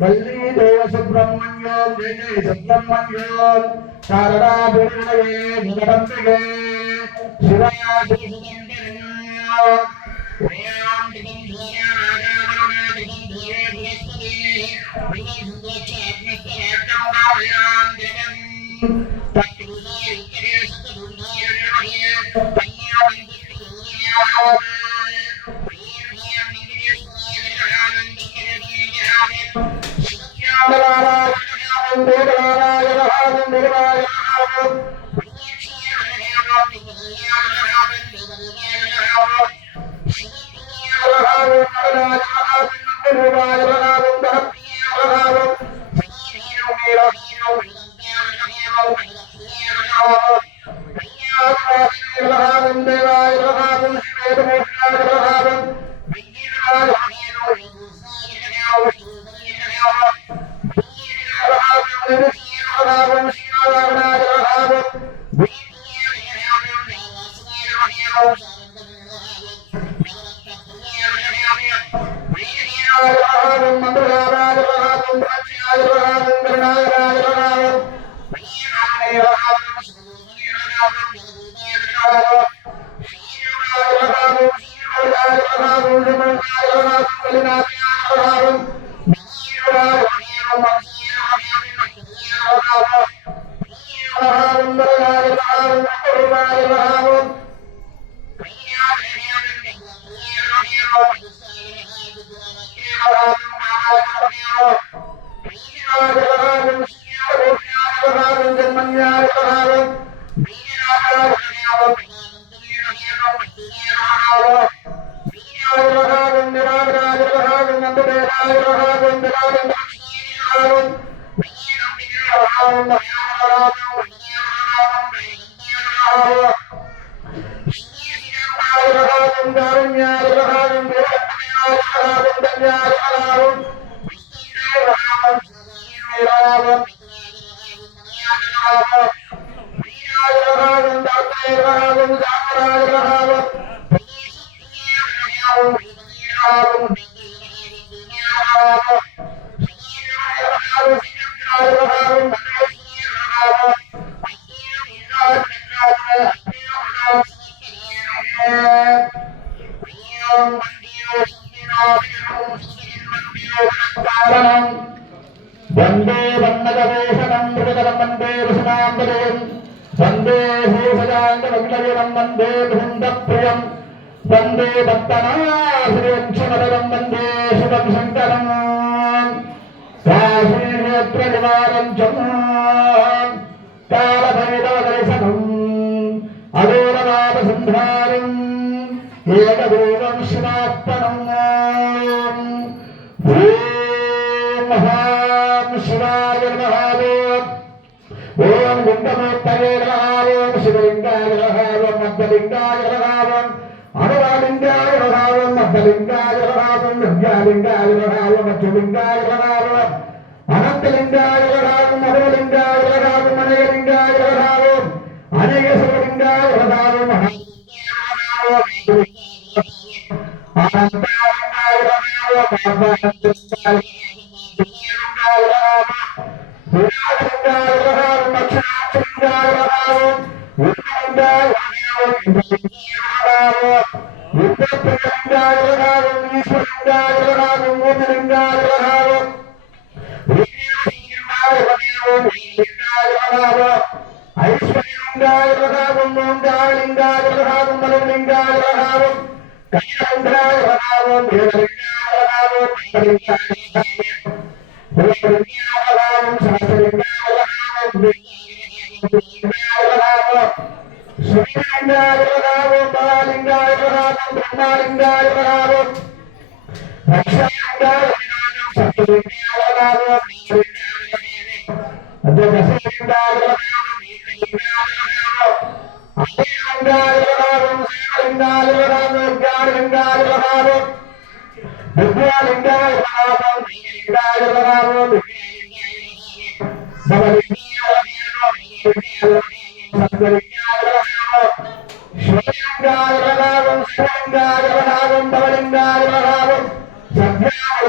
वल्ली देव सुब्रह्मण्यो जय जय सुब्रह्मण्यो शारदा दुर्गये जगदम्बिके शिवा शिवसुन्दरिण्यो ओम दिगं धीरा राजा दिगं धीरे बृहस्पति दिगं सुदक्षात्मस्तराज्यं दावयां दिगं तत्पुरुषाय उत्तरे सतधुन्धाय नमः कन्या वन्दित्यो वंदे वन्नगवेशनं मृगलमन्दे वसनाम्बरें वंदे भूषजाङ्गमग्नविरं वंदे बृहन्दप्रियं वंदे भक्तनाश्रियं क्षमरं वंदे शिवं शङ्करं काशीनेत्रनिवारं च कालभैरवदर्शनम् अघोरवादसंहारम् एकदेवं शिवात्मनम् शिवाय नमः ओम लिंगमूर्तये नमः ओम शिवलिंगाय नमः ओम मध्यलिंगाय नमः ओम अनुरालिंगाय नमः ओम मध्यलिंगाय नमः ओम विद्यालिंगाय नमः ओम मध्यलिंगाय नमः ओम अनंतलिंगाय नमः ओम अनोलिंगाय नमः ओम अनेकलिंगाय नमः ओम अनेकलिंगाय नमः ओम अनंतलिंगाय नमः ओम